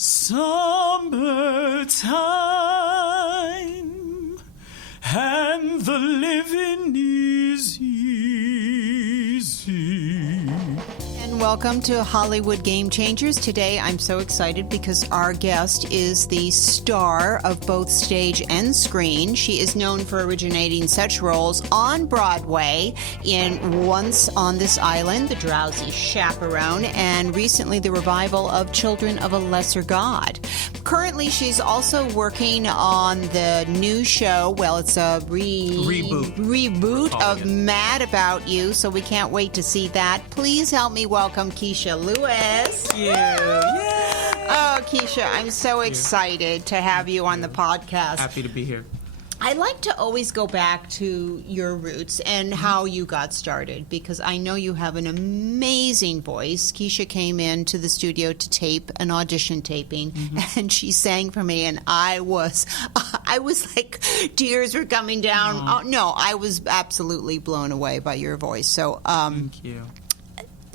Summertime, and the living is easy. And welcome to Hollywood Game Changers. Today I'm so excited because our guest is the star of both stage and screen. She is known for originating such roles on Broadway in Once on This Island, The Drowsy Chaperone, and recently the revival of Children of a Lesser God. Currently, she's also working on the new show. Well, it's a reboot of Mad About You, so we can't wait to see that. Please help me welcome Kecia Lewis. Thank you. Yay. Oh, Kecia, I'm so excited to have you on the podcast. Happy to be here. I like to always go back to your roots and how you got started, because I know you have an amazing voice. Kecia came into the studio to tape an audition taping, and she sang for me, and I was like, tears were coming down. Oh, no, I was absolutely blown away by your voice. So, thank you.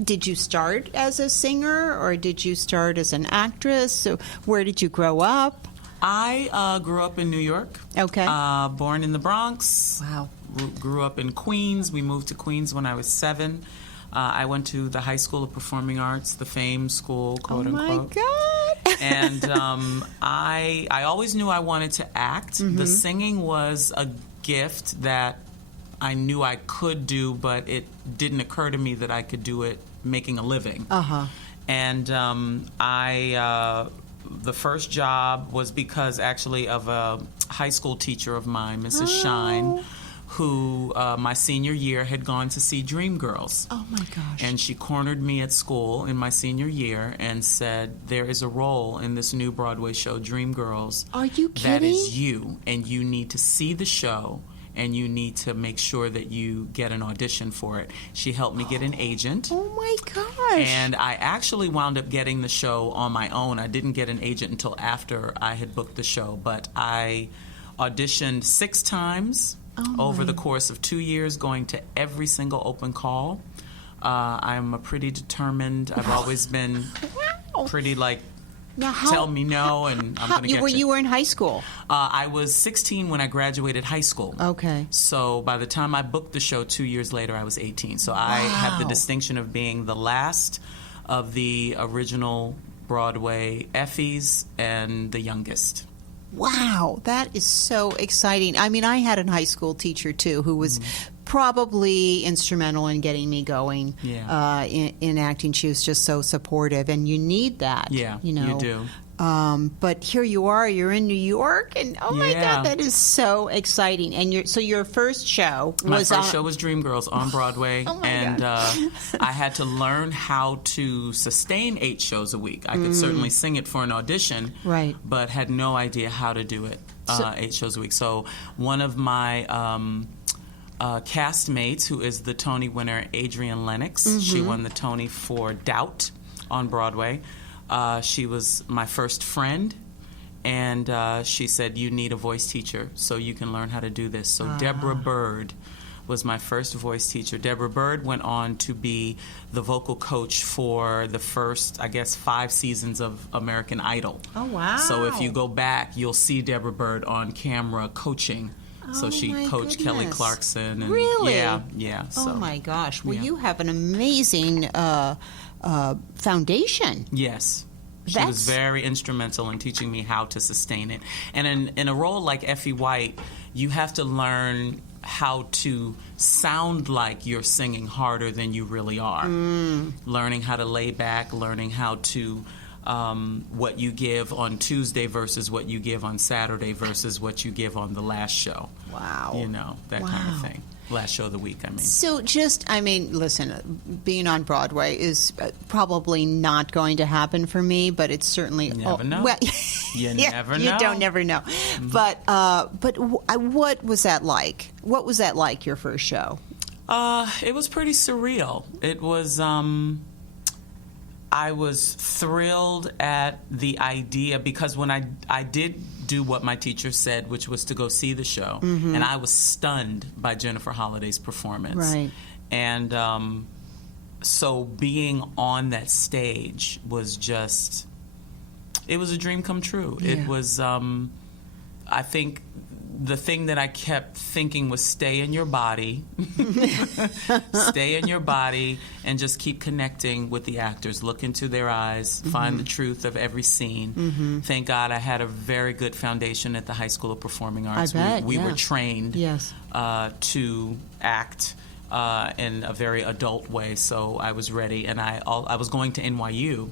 Did you start as a singer, or did you start as an actress? So where did you grow up? I grew up in New York. Okay. Born in the Bronx. Wow. Grew up in Queens. We moved to Queens when I was 7. I went to the High School of Performing Arts, the Fame School, quote unquote. Oh my God. And I always knew I wanted to act. The singing was a gift that I knew I could do, but it didn't occur to me that I could do it making a living. And the first job was because actually of a high school teacher of mine, Mrs. Shine, who my senior year had gone to see Dreamgirls. Oh my gosh. And she cornered me at school in my senior year and said, there is a role in this new Broadway show, Dreamgirls. Are you kidding? That is you, and you need to see the show, and you need to make sure that you get an audition for it. She helped me get an agent. Oh my gosh. And I actually wound up getting the show on my own. I didn't get an agent until after I had booked the show, but I auditioned 6 times over the course of 2 years, going to every single open call. I'm a pretty determined, I've always been pretty tell me no, and I'm going to get you. You were in high school? I was 16 when I graduated high school. Okay. So by the time I booked the show 2 years later, I was 18. So I have the distinction of being the last of the original Broadway Effies and the youngest. Wow, that is so exciting. I mean, I had a high school teacher, too, who was probably instrumental in getting me going in acting. She was just so supportive, and you need that. Yeah, you know. You do. But here you are, you're in New York, and oh my God, that is so exciting. And your first show was My first show was Dreamgirls on Broadway, oh my and God. I had to learn how to sustain 8 shows a week. I could certainly sing it for an audition, right, but had no idea how to do it 8 shows a week. So one of my castmates, who is the Tony winner, Adrienne Lennox, she won the Tony for Doubt on Broadway. She was my first friend, and she said, you need a voice teacher so you can learn how to do this. So Deborah Bird was my first voice teacher. Deborah Bird went on to be the vocal coach for the first, I guess, 5 seasons of American Idol. Oh, wow. So if you go back, you'll see Deborah Bird on camera coaching. So she coached Kelly Clarkson. And really? Yeah. So, oh, my gosh. Well, you have an amazing foundation. Yes. She was very instrumental in teaching me how to sustain it. And in a role like Effie White, you have to learn how to sound like you're singing harder than you really are. Learning how to lay back, learning how to what you give on Tuesday versus what you give on Saturday versus what you give on the last show. Wow. You know, that kind of thing. Last show of the week, I mean. So listen, being on Broadway is probably not going to happen for me, but it's certainly... You never know. Well, you never know. You don't never know. But what was that like? What was that like, your first show? It was pretty surreal. It was... I was thrilled at the idea, because when I did do what my teacher said, which was to go see the show, and I was stunned by Jennifer Holliday's performance. Right. And so being on that stage was just It was a dream come true. Yeah. It was, I think, the thing that I kept thinking was stay in your body, stay in your body, and just keep connecting with the actors. Look into their eyes, find the truth of every scene. Thank God I had a very good foundation at the High School of Performing Arts. I bet, we were trained Yes. To act in a very adult way, so I was ready. And I was going to NYU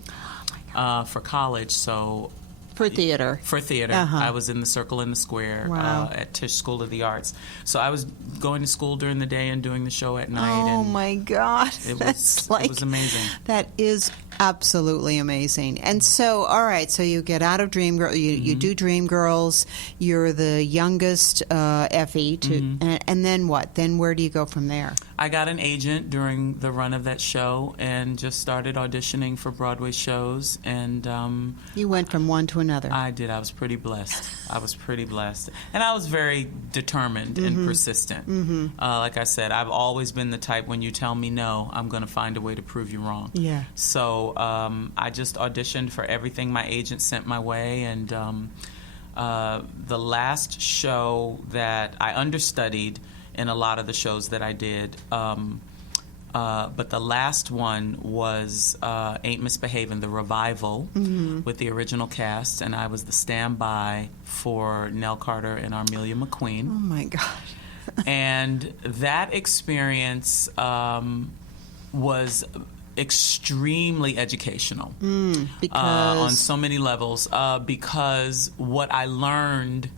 for college, so... For theater. For theater. I was in the Circle in the Square at Tisch School of the Arts. So I was going to school during the day and doing the show at night. Oh, and my God. It was amazing. That is absolutely amazing. And so, all right, so you get out of Dreamgirls, you do Dreamgirls, you're the youngest Effie, and then what? Then where do you go from there? I got an agent during the run of that show and just started auditioning for Broadway shows. And you went from one to another. I did. I was pretty blessed. And I was very determined and persistent. Like I said, I've always been the type, when you tell me no, I'm going to find a way to prove you wrong. Yeah. So I just auditioned for everything my agent sent my way. And the last show that I understudied in a lot of the shows that I did, but the last one was Ain't Misbehavin', the revival with the original cast, and I was the standby for Nell Carter and Armelia McQueen. Oh, my God. And that experience was extremely educational on so many levels, because what I learned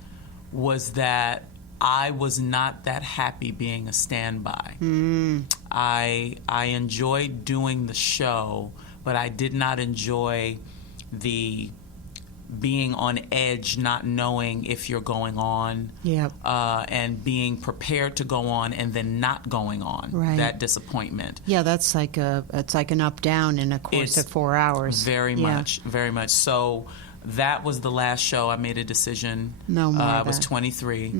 was that I was not that happy being a standby. I enjoyed doing the show, but I did not enjoy the being on edge, not knowing if you're going on, and being prepared to go on and then not going on. Right. That disappointment. Yeah, it's like an up-down in a course of 4 hours. Very much. So that was the last show. I made a decision. No more. I was 23.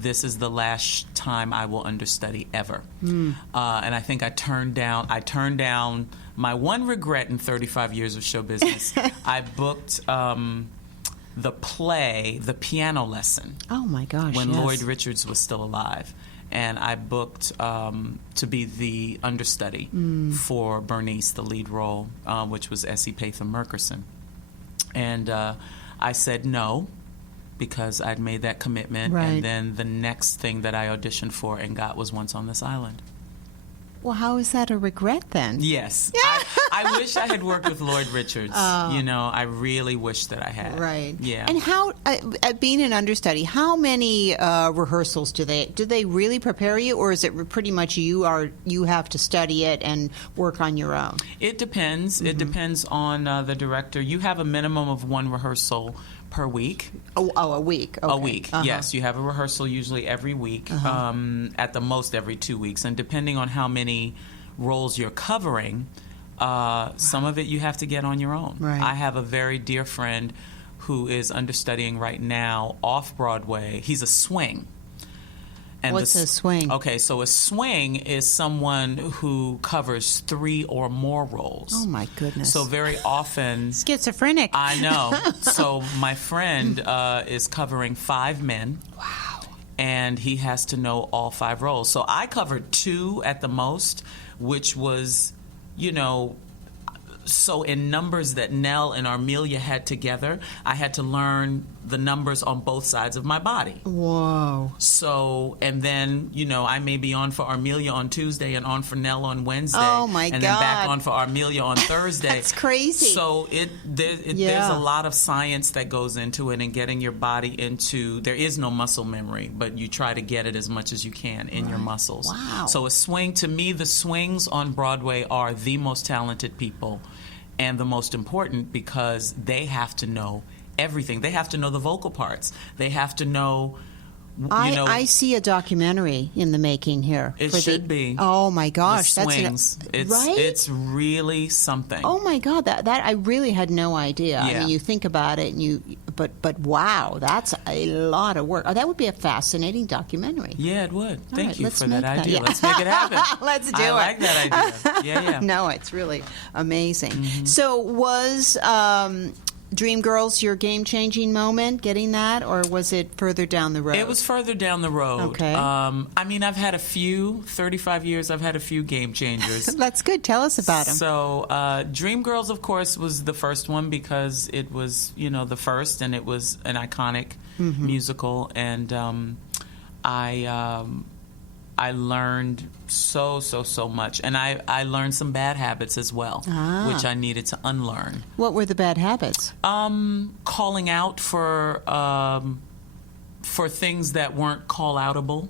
This is the last time I will understudy ever. And I think I turned down my one regret in 35 years of show business. I booked the play, The Piano Lesson. Oh, my gosh, when yes. Lloyd Richards was still alive. And I booked to be the understudy for Bernice, the lead role, which was Essie Patham Murkerson. And I said no, because I'd made that commitment. Right. And then the next thing that I auditioned for and got was Once on This Island. Well, how is that a regret then? Yes. I wish I had worked with Lloyd Richards. I really wish that I had. Right. Yeah. And how, being an understudy, how many rehearsals do they really prepare you, or is it pretty much you have to study it and work on your own? It depends. It depends on the director. You have a minimum of one rehearsal per week. A week. Okay. A week, yes. You have a rehearsal usually every week, at the most every 2 weeks. And depending on how many roles you're covering, some of it you have to get on your own. Right. I have a very dear friend who is understudying right now off Broadway. He's a swing. And what's a swing? Okay, so a swing is someone who covers 3 or more roles. Oh, my goodness. So very often... Schizophrenic. I know. So my friend is covering 5 men. Wow. And he has to know all 5 roles. So I covered 2 at the most, which was, so in numbers that Nell and Armelia had together, I had to learn the numbers on both sides of my body. Whoa. So, and then, I may be on for Armelia on Tuesday and on for Nell on Wednesday. Oh, my God. And then back on for Armelia on Thursday. That's crazy. So there's a lot of science that goes into it, and getting your body into, there is no muscle memory, but you try to get it as much as you can in your muscles. Wow. So a swing, to me, the swings on Broadway are the most talented people and the most important, because they have to know everything. They have to know the vocal parts. They have to know, I see a documentary in the making here. It should be. Oh, my gosh. The swings. Right? It's really something. Oh, my God. That I really had no idea. Yeah. I mean, you think about it, and but wow, that's a lot of work. Oh, that would be a fascinating documentary. Yeah, it would. Thank you for that that. idea. Yeah. Let's make it happen. Let's do it. I like that idea. Yeah. No, it's really amazing. Mm-hmm. So Dreamgirls your game-changing moment, getting that, or was it further down the road? It was further down the road. Okay. I mean, I've had a few, 35 years, I've had a few game changers. That's good. Tell us about them. So Dreamgirls, of course, was the first one because it was, the first, and it was an iconic musical. And I learned so much. And I learned some bad habits as well, which I needed to unlearn. What were the bad habits? Calling out for things that weren't call-outable.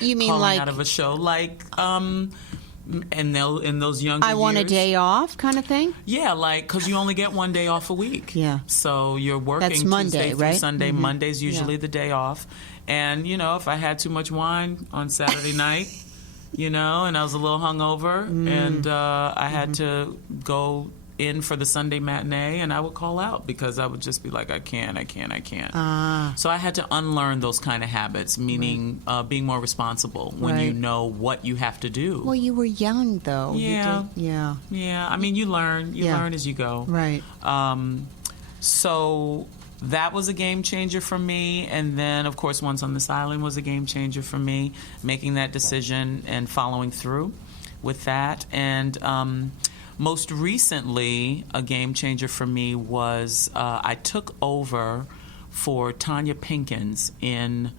You mean calling like out of a show, like in those younger I want a years. day off kind of thing? Yeah, like, because you only get one day off a week. Yeah. So you're working That's Monday, Tuesday through right? Sunday. Monday's usually the day off. And, if I had too much wine on Saturday night, and I was a little hungover, and I had to go in for the Sunday matinee, and I would call out because I would just be like, I can't. So I had to unlearn those kind of habits, meaning being more responsible when you know what you have to do. Well, you were young, though. Yeah. Yeah. I mean, you learn as you go. Right. So that was a game changer for me. And then, of course, Once on This Island was a game changer for me, making that decision and following through with that. And most recently, a game changer for me was I took over for Tanya Pinkins in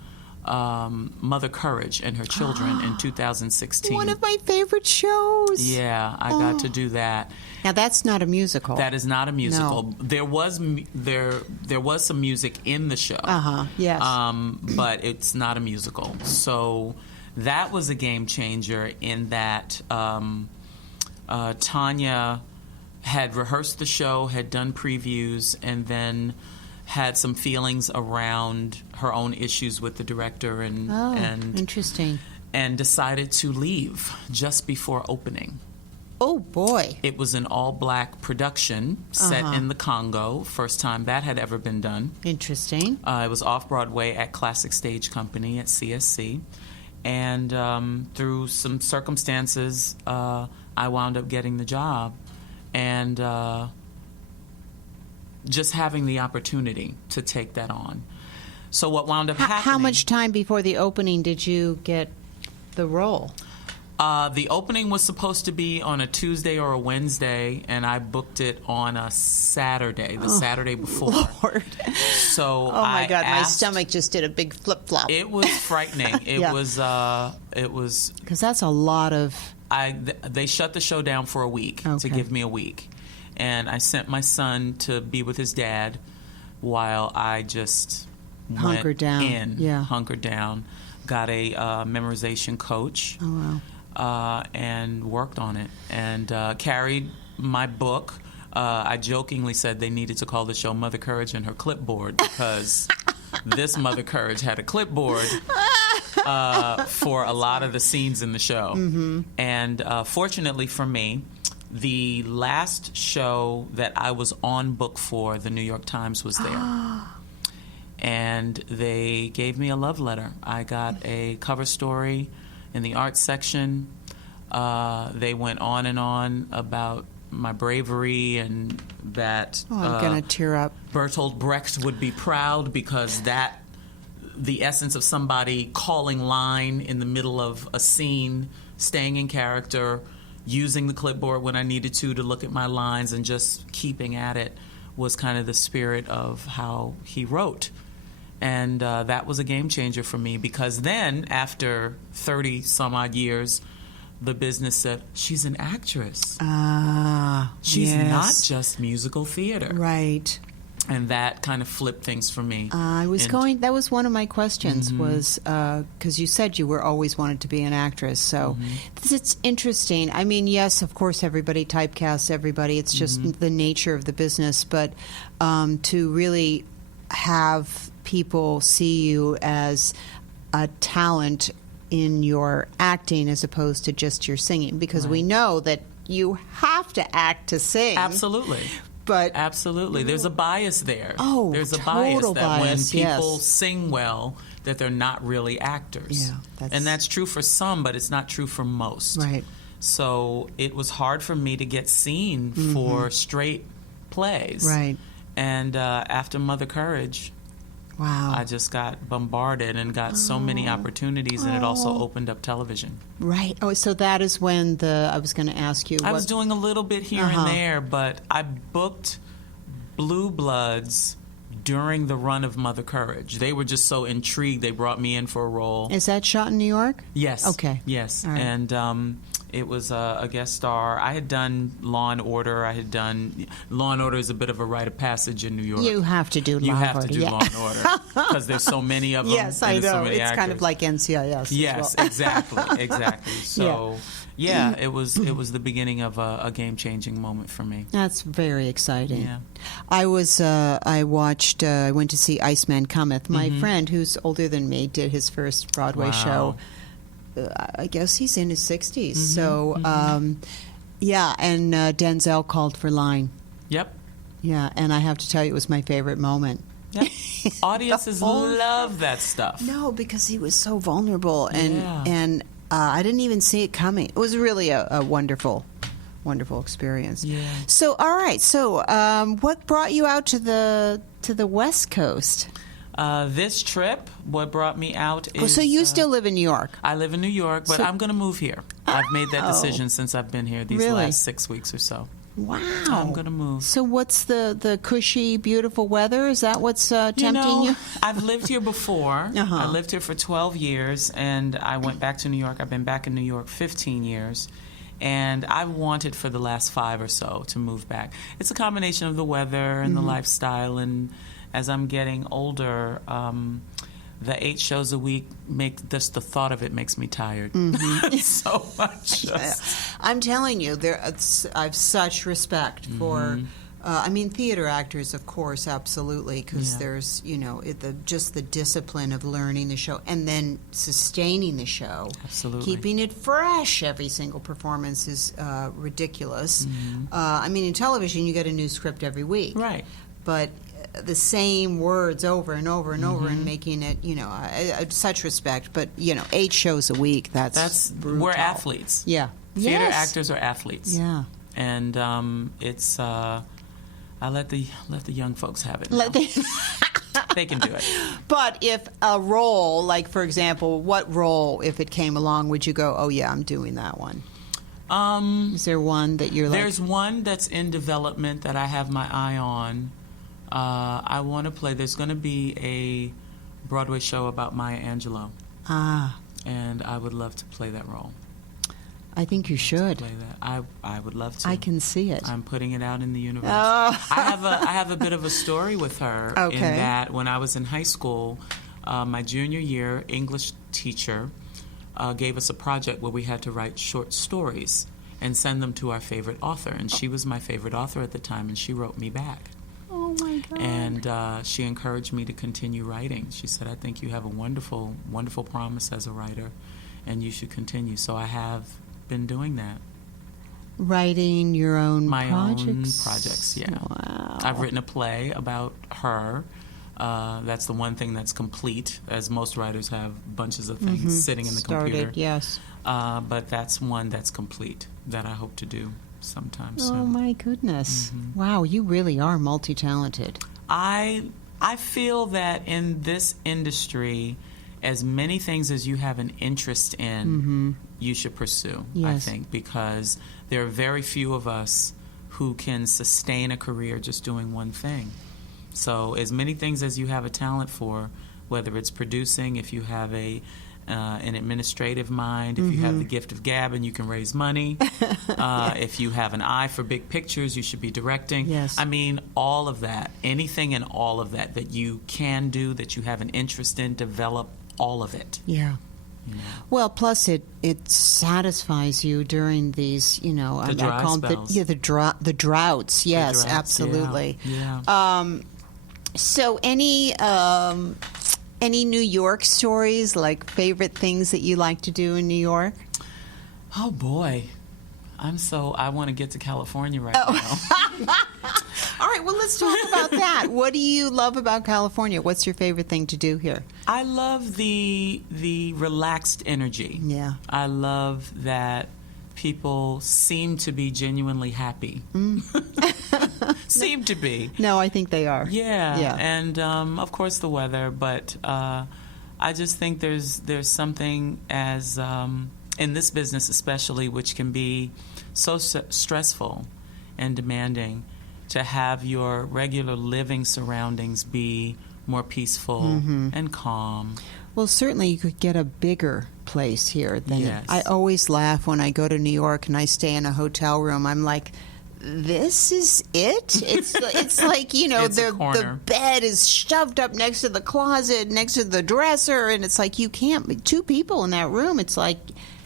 Mother Courage and Her Children in 2016. One of my favorite shows. Yeah, I got to do that. Now that's not a musical. That is not a musical. No. There was some music in the show. Yes. But it's not a musical. So that was a game changer in that Tanya had rehearsed the show, had done previews, and then had some feelings around her own issues with the director and interesting. And decided to leave just before opening. Oh, boy. It was an all-black production set in the Congo. First time that had ever been done. Interesting. It was off-Broadway at Classic Stage Company at CSC. And through some circumstances, I wound up getting the job. And just having the opportunity to take that on. So what wound up happening... How much time before the opening did you get the role? The opening was supposed to be on a Tuesday or a Wednesday, and I booked it on a Saturday, the Saturday before. Lord. So oh my God, my stomach just did a big flip-flop. It was frightening. It was because that's a lot of... They shut the show down for a week to give me a week. And I sent my son to be with his dad while I just hunkered down, got a memorization coach. Oh, wow. And worked on it and carried my book. I jokingly said they needed to call the show Mother Courage and Her Clipboard because this Mother Courage had a clipboard for a lot of the scenes in the show. Mm-hmm. And fortunately for me, the last show that I was on book for, the New York Times was there. And they gave me a love letter. I got a cover story in the arts section. They went on and on about my bravery and that I'm going to tear up. Bertolt Brecht would be proud because the essence of somebody calling line in the middle of a scene, staying in character, using the clipboard when I needed to look at my lines and just keeping at it was kind of the spirit of how he wrote. And that was a game changer for me because then, after 30-some-odd years, the business said, she's an actress. She's not just musical theater. Right. And that kind of flipped things for me. That was one of my questions was, because you said you were always wanted to be an actress. So it's interesting. I mean, yes, of course, everybody typecasts everybody. It's just the nature of the business. But to really have people see you as a talent in your acting as opposed to just your singing, because we know that you have to act to sing. Absolutely. But absolutely, there's a bias there. Oh, there's a total bias that when people yes. sing well, that they're not really actors. Yeah, and that's true for some, but it's not true for most. Right. So it was hard for me to get seen for straight plays. Right. And after Mother Courage, Wow. I just got bombarded and got so many opportunities, and it also opened up television. Right. Oh, so that is when I was going to ask you. I was doing a little bit here and there, but I booked Blue Bloods during the run of Mother Courage. They were just so intrigued. They brought me in for a role. Is that shot in New York? Yes. Okay. Yes. All right. And it was a guest star. I had done Law and Order. Law and Order is a bit of a rite of passage in New York. You have to do Law and Order. You have to do Law and Order because there's so many of them. Yes, I and know. So many It's actors. kind of like NCIS. Yes, as well. exactly. So, yeah, it was the beginning of a game-changing moment for me. That's very exciting. Yeah. I went to see Iceman Cometh. My friend, who's older than me, did his first Broadway show. I guess he's in his 60s. So, and Denzel called for line. Yep. Yeah, and I have to tell you, it was my favorite moment. Yep. Audiences love that stuff. No, because he was so vulnerable, and I didn't even see it coming. It was really a wonderful experience. Yeah. So, all right. So, what brought you out to the West Coast? This trip, what brought me out is... so you still live in New York? I live in New York, but I'm going to move here. I've made that decision since I've been here these last 6 weeks or so. Wow. I'm going to move. So what's the cushy, beautiful weather? Is that what's tempting you? I've lived here before. I lived here for 12 years, and I went back to New York. I've been back in New York 15 years. And I wanted for the last 5 or so to move back. It's a combination of the weather and the lifestyle, and as I'm getting older, the 8 shows a week just the thought of it makes me tired. So much. I'm telling you, I have such respect for. Theater actors, of course, absolutely, because there's just the discipline of learning the show and then sustaining the show. Absolutely. Keeping it fresh every single performance is ridiculous. In television, you get a new script every week. Right. But the same words over and over and over and making it, such respect. But, 8 shows a week, that's brutal. We're athletes. Yeah. Theater actors are athletes. Yeah. And it's... I let the young folks have it. They can do it. But if a role, like for example, what role, if it came along, would you go, oh yeah, I'm doing that one? Is there one that you're like? There's one that's in development that I have my eye on. I want to play. There's going to be a Broadway show about Maya Angelou. And I would love to play that role. I think you should. Play that. I would love to. I can see it. I'm putting it out in the universe. Oh. I have a bit of a story with her in Okay. that when I was in high school, my junior year, English teacher gave us a project where we had to write short stories and send them to our favorite author. And she was my favorite author at the time, and she wrote me back. Oh, my God. And she encouraged me to continue writing. She said, I think you have a wonderful, wonderful promise as a writer, and you should continue. So I have been doing that. Writing your own My projects? own projects, yeah. Wow. I've written a play about her. That's the one thing that's complete, as most writers have bunches of things sitting in the computer. Yes. But that's one that's complete that I hope to do sometime soon. Oh, my goodness. Wow, you really are multi-talented. I feel that in this industry, as many things as you have an interest in, you should pursue, I Yes. think, because there are very few of us who can sustain a career just doing one thing. So as many things as you have a talent for, whether it's producing, if you have an administrative mind, if you have the gift of gab and you can raise money, if you have an eye for big pictures, you should be directing. Yes. I mean, all of that, anything and all of that that you can do, that you have an interest in, develop all of it. Yeah. Well, plus it satisfies you during these, The dry I call them spells. the droughts. Yes, droughts, absolutely. Yeah. So any New York stories, like favorite things that you like to do in New York? Oh, boy. I want to get to California right now. All right, well, let's talk about that. What do you love about California? What's your favorite thing to do here? I love the relaxed energy. Yeah. I love that people seem to be genuinely happy. seem to be. No, I think they are. Yeah. And of course the weather, but I just think there's something as in this business especially, which can be so stressful and demanding, to have your regular living surroundings be more peaceful and calm. Well, certainly you could get a bigger place here than Yes. I always laugh when I go to New York and I stay in a hotel room. I'm like, this is it? It's like, It's a corner. the bed is shoved up next to the closet, next to the dresser, and it's like you can't, two people in that room, it's like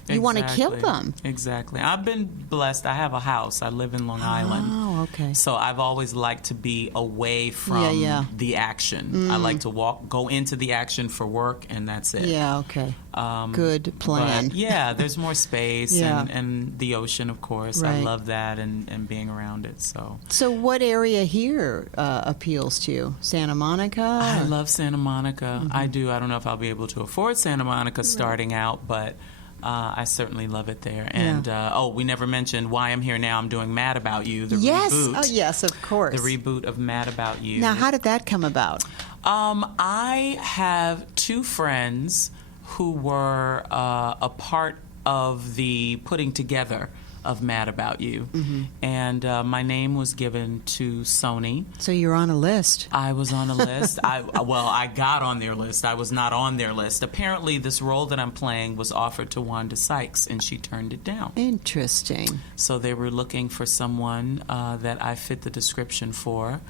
you want to kill them. Exactly. I've been blessed. I have a house. I live in Long Island. Oh, okay. So I've always liked to be away from the action. I like to go into the action for work, and that's it. Yeah, okay. Good plan. But yeah, there's more space and the ocean, of course. Right. I love that and being around it. So what area here appeals to you? Santa Monica? I love Santa Monica. I do. I don't know if I'll be able to afford Santa Monica starting out, but I certainly love it there. And, we never mentioned why I'm here now. I'm doing Mad About You, the reboot. Oh, yes, of course. The reboot of Mad About You. Now, how did that come about? I have two friends who were a part of the putting together of Mad About You. And my name was given to Sony. So you're on a list. I was on a list. I got on their list. I was not on their list. Apparently, this role that I'm playing was offered to Wanda Sykes, and she turned it down. Interesting. So they were looking for someone that I fit the description for.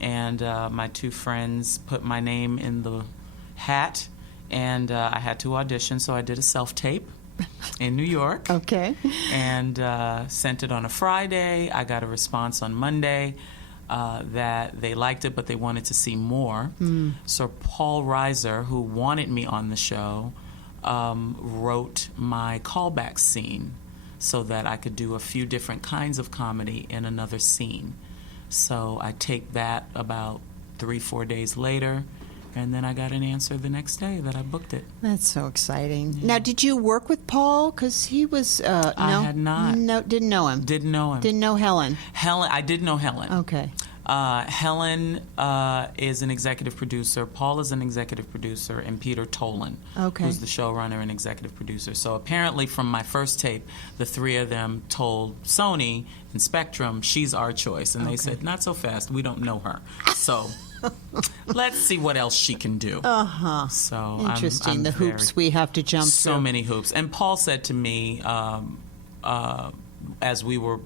And my two friends put my name in the hat, and I had to audition, so I did a self-tape in New York. Okay. And sent it on a Friday. I got a response on Monday that they liked it, but they wanted to see more. So Paul Reiser, who wanted me on the show, wrote my callback scene so that I could do a few different kinds of comedy in another scene. So I taped that about 3-4 days later, and then I got an answer the next day that I booked it. That's so exciting. Now, did you work with Paul? Because he was... no? I had not. No, didn't know him. Didn't know him. Didn't know Helen. I did know Helen. Okay. Helen is an executive producer. Paul is an executive producer, and Peter Tolan, who's the showrunner and executive producer. So apparently, from my first tape, the three of them told Sony and Spectrum, she's our choice. And they said, not so fast. We don't know her. So let's see what else she can do. So interesting. I'm the hoops we have to jump through. So many hoops. And Paul said to me, as we were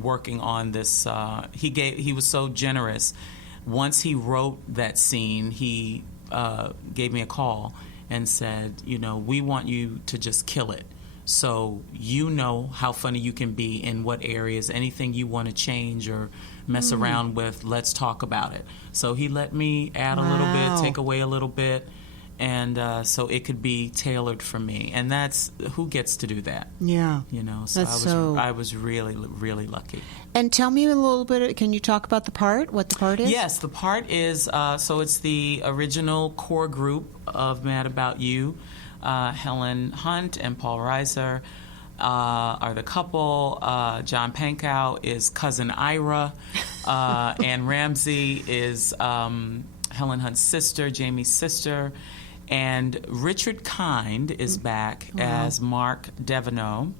working on this, he was so generous. Once he wrote that scene, he gave me a call and said, we want you to just kill it. So you know how funny you can be in what areas, anything you want to change or mess around with, let's talk about it. So he let me add a little bit, take away a little bit, and so it could be tailored for me. And that's who gets to do that. Yeah. So I was really, really lucky. And tell me a little bit, can you talk about the part, what the part is? Yes, the part is, so it's the original core group of Mad About You. Helen Hunt and Paul Reiser are the couple. John Pankow is cousin Ira. Ann Ramsey is Helen Hunt's sister, Jamie's sister. And Richard Kind is back as Mark Deveneaux.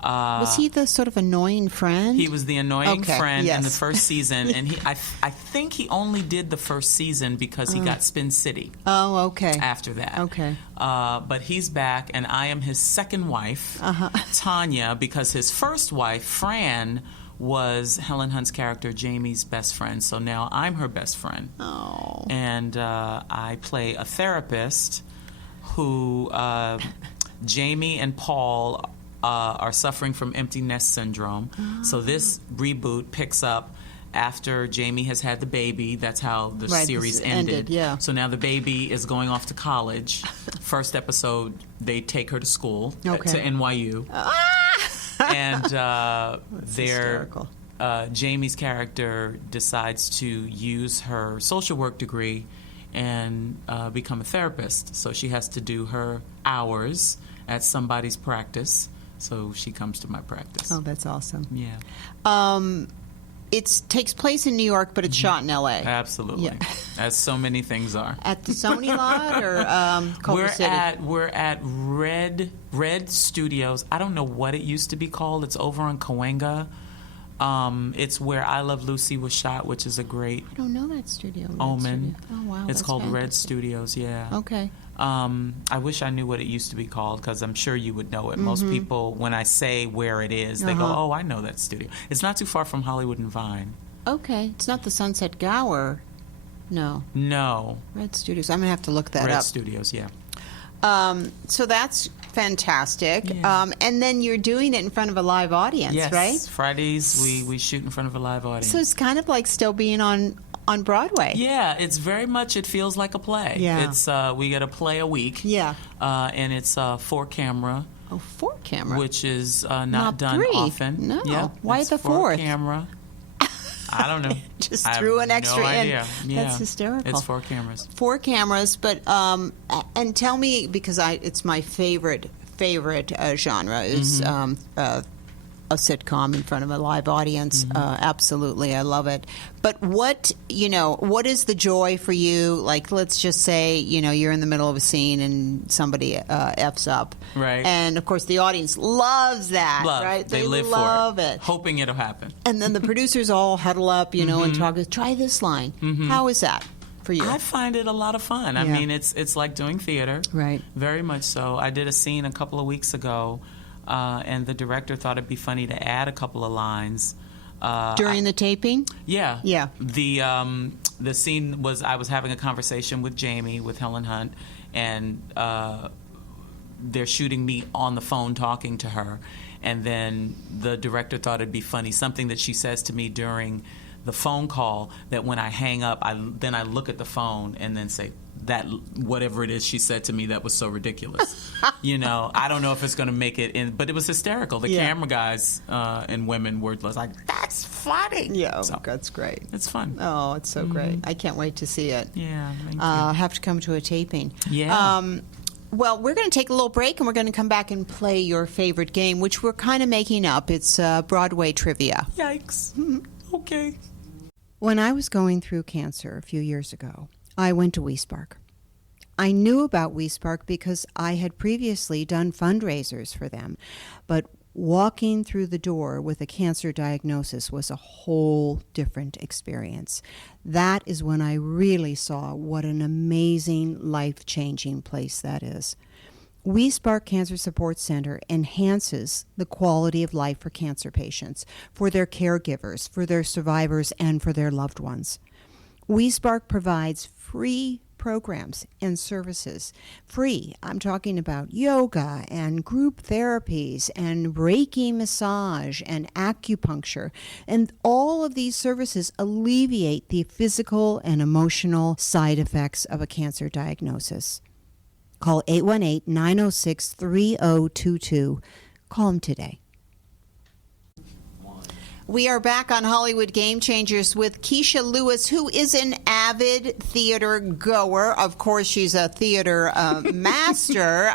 Was he the sort of annoying friend? He was the annoying friend in the yes. first season, and I think he only did the first season because he got Spin City. Oh, okay. After that. Okay. But he's back, and I am his second wife, Tanya, because his first wife, Fran, was Helen Hunt's character, Jamie's best friend. So now I'm her best friend. Oh. And I play a therapist who Jamie and Paul are suffering from empty nest syndrome. So this reboot picks up after Jamie has had the baby. That's how the series ended. Yeah. So now the baby is going off to college. First episode, they take her to school, to NYU. And Jamie's character decides to use her social work degree and become a therapist. So she has to do her hours at somebody's practice. So she comes to my practice. Oh, that's awesome. Yeah. it takes place in New York, but it's shot in L.A. Absolutely, Yeah. as so many things are. At the Sony lot or Culver City? We're at Red Studios. I don't know what it used to be called. It's over on Cahuenga. It's where I Love Lucy was shot, which is a great I don't know that studio. Red Omen. Studio. Oh, wow. It's that's called Red fantastic. Studios, yeah. Okay. I wish I knew what it used to be called, because I'm sure you would know it. Most people, when I say where it is, they go, oh, I know that studio. It's not too far from Hollywood and Vine. Okay. It's not the Sunset Gower. No. No. Red Studios. I'm going to have to look that Red up. Studios, yeah. So that's fantastic. Yeah. And then you're doing it in front of a live audience, Yes. right? Fridays, we shoot in front of a live audience. So it's kind of like still being on Broadway. Yeah, it's very much, it feels like a play. Yeah. It's we get a play a week. Yeah. And it's 4-camera. Oh, 4-camera. Which is not done 3. often. No. Yeah, Why it's the 4th? 4-camera. I don't know. Just I threw have an extra no in. idea. Yeah. That's hysterical. It's 4 cameras. 4 cameras, but and tell me, because it's my favorite genre is a sitcom in front of a live audience. Absolutely, I love it. But what is the joy for you? Like, let's just say you're in the middle of a scene and somebody f's up, Right. And of course the audience loves that, right? They live love for it, hoping it'll happen. and then the producers all huddle up, and talk. Try this line. How is that for you? I find it a lot of fun. I Yeah. mean, it's like doing theater. Right. Very much so. I did a scene a couple of weeks ago, and the director thought it'd be funny to add a couple of lines. During the taping? Yeah. Yeah. The scene was, I was having a conversation with Jamie, with Helen Hunt, and they're shooting me on the phone talking to her. And then the director thought it'd be funny, something that she says to me during the phone call, that when I hang up, I look at the phone and then say, that whatever it is she said to me that was so ridiculous. I don't know if it's going to make it in, but it was hysterical. The camera guys and women were like, that's funny. Yeah, So, that's great. it's fun. Oh, it's so great. I can't wait to see it. Yeah, thank you. I'll have to come to a taping. Yeah. Well, we're going to take a little break, and we're going to come back and play your favorite game, which we're kind of making up. It's Broadway trivia. Yikes. Okay. When I was going through cancer a few years ago, I went to WeSpark. I knew about WeSpark because I had previously done fundraisers for them, but walking through the door with a cancer diagnosis was a whole different experience. That is when I really saw what an amazing, life-changing place that is. WeSpark Cancer Support Center enhances the quality of life for cancer patients, for their caregivers, for their survivors, and for their loved ones. WeSpark provides free programs and services. Free. I'm talking about yoga and group therapies and Reiki massage and acupuncture. And all of these services alleviate the physical and emotional side effects of a cancer diagnosis. Call 818-906-3022. Call them today. We are back on Hollywood Game Changers with Kecia Lewis, who is an avid theater goer. Of course, she's a theater master,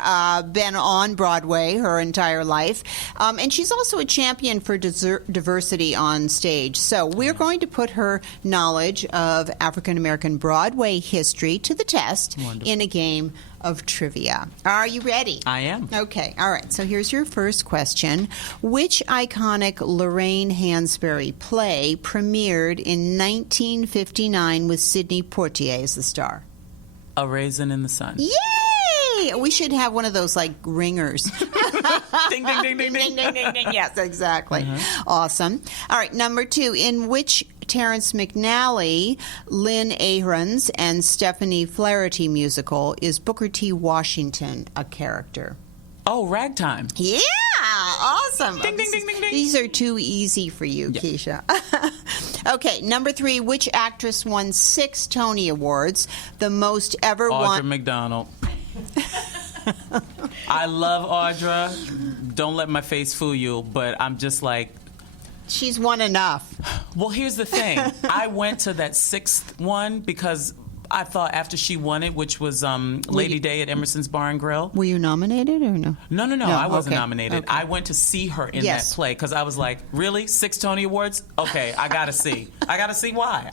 been on Broadway her entire life. And she's also a champion for diversity on stage. So we're going to put her knowledge of African-American Broadway history to the test in a game of trivia. Are you ready? I am. Okay. All right. So here's your first question. Which iconic Lorraine Hansberry play premiered in 1959 with Sidney Poitier as the star? A Raisin in the Sun. Yay! We should have one of those, like, ringers. Ding, ding, ding, ding, ding. Ding, ding, ding. Yes, exactly. Awesome. All right. Number 2. In which Terrence McNally, Lynn Ahrens, and Stephanie Flaherty musical is Booker T. Washington a character? Oh, Ragtime. Yeah, awesome. Ding, ding, ding, ding, ding. These are too easy for you, Kecia. Okay, number 3, which actress won 6 Tony Awards, the most ever Audra won? McDonald. I love Audra. Don't let my face fool you, but I'm just like, She's won enough. well, here's the thing. I went to that 6th one because I thought after she won it, which was Lady Day at Emerson's Bar and Grill. Were you nominated or no? No, I wasn't nominated. Okay. I went to see her in that play because I was like, really? 6 Tony Awards? Okay, I got to see. I got to see why.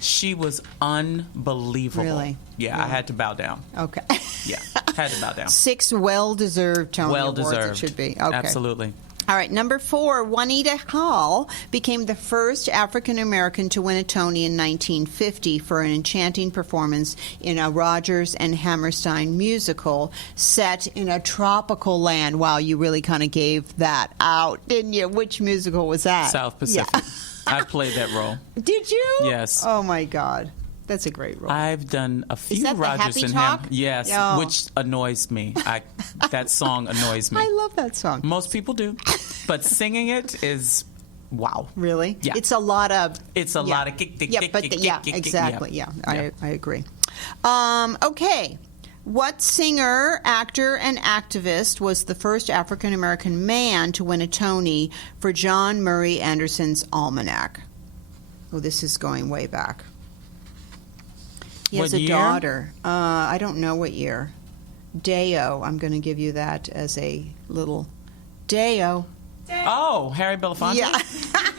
She was unbelievable. Really? Yeah, I had to bow down. Okay. Yeah, had to bow down. 6 well-deserved Tony Awards it should be. Okay. Absolutely. All right, number 4, Juanita Hall became the first African-American to win a Tony in 1950 for an enchanting performance in a Rodgers and Hammerstein musical set in a tropical land. Wow, you really kind of gave that out, didn't you? Which musical was that? South Pacific. Yeah. I played that role. Did you? Yes. Oh, my God. That's a great role. I've done a few Is that Rodgers the Happy and Talk? Yes, Oh. which annoys me. That song annoys me. I love that song. Most people do, but singing it is wow. Really? Yeah. It's a lot of... It's a lot of kick, exactly. Yeah, I agree. Okay. What singer, actor, and activist was the first African-American man to win a Tony for John Murray Anderson's Almanac? Oh, this is going way back. He has What a year? daughter. I don't know what year. Deo. I'm going to give you that as a little... Deo. Oh, Harry Belafonte? Yeah.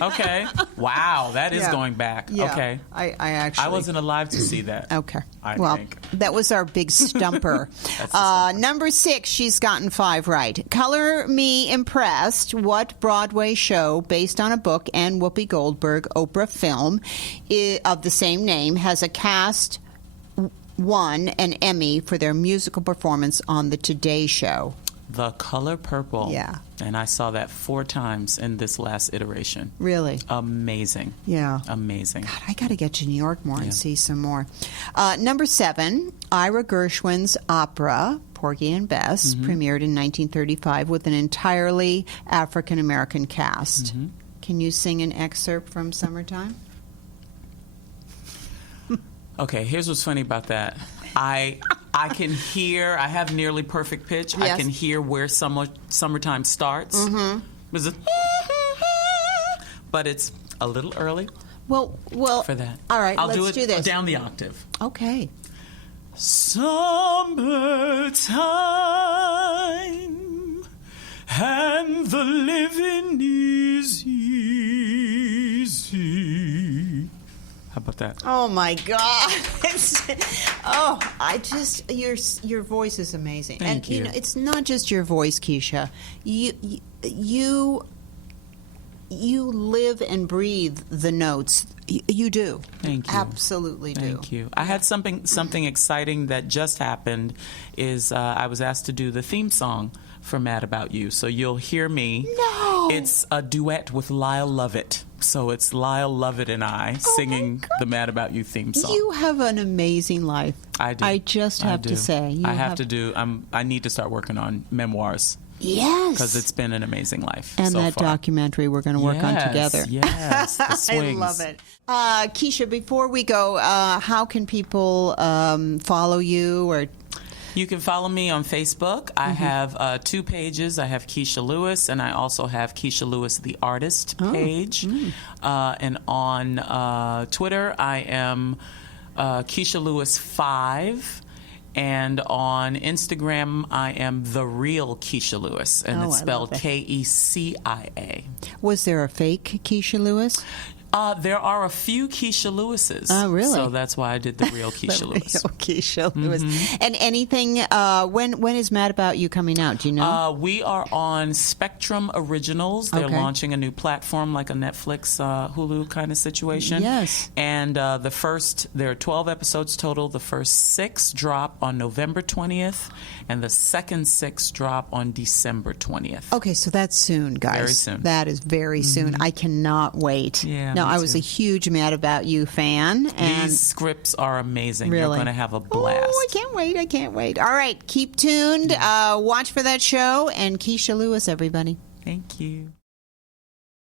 Okay. Wow, that is Yeah. going back. Yeah. Okay. I actually... I wasn't alive to see that. Okay. I well, think. that was our big stumper. That's the stumper. Number 6, she's gotten 5 right. Color Me Impressed. What Broadway show based on a book and Whoopi Goldberg Oprah film of the same name has a cast won an Emmy for their musical performance on the Today Show? The Color Purple. Yeah. And I saw that 4 times in this last iteration. Really? Amazing. Yeah. Amazing. God, I got to get to New York more and see some more. Number 7, Ira Gershwin's opera, Porgy and Bess, premiered in 1935 with an entirely African-American cast. Can you sing an excerpt from Summertime? Okay, here's what's funny about that. I can hear, I have nearly perfect pitch. Yes. I can hear where summertime starts. But it's a little early Well, for that. All right, I'll let's do this. down the octave. Okay. Summertime and the living is easy. How about that? Oh my God! Your voice is amazing. Thank you. You know, it's not just your voice, Kecia. You live and breathe the notes. You do. Thank you. Absolutely do. Thank you. I had something exciting that just happened. Is I was asked to do the theme song for Mad About You. So you'll hear me. No. It's a duet with Lyle Lovett. So it's Lyle Lovett and I singing the Mad About You theme song. You have an amazing life. I do. I just have to say. I need to start working on memoirs. Yes. Because it's been an amazing life And so that far. documentary we're going to work on together. Yes, the I swings. love it. Kecia, before we go, how can people follow you? Or You can follow me on Facebook. I have 2 pages. I have Kecia Lewis, and I also have Kecia Lewis, the artist page. And on Twitter, I am Kecia Lewis 5. And on Instagram, I am The Real Kecia Lewis, and it's spelled Kecia. Was there a fake Kecia Lewis? There are a few Kecia Lewises. Oh, really? So that's why I did The Real Kecia Lewis. Kecia Lewis. And anything, when is Mad About You coming out? Do you know? We are on Spectrum Originals. They're launching a new platform like a Netflix, Hulu kind of situation. Yes. And there are 12 episodes total. The first 6 drop on November 20th, and the second 6 drop on December 20th. Okay, so that's soon, guys. Very soon. That is very soon. I cannot wait. Yeah, No, me I was too. a huge Mad About You fan. And These scripts are amazing. Really? You're going to have a blast. Oh, I can't wait. All right, keep tuned. Watch for that show. And Kecia Lewis, everybody. Thank you.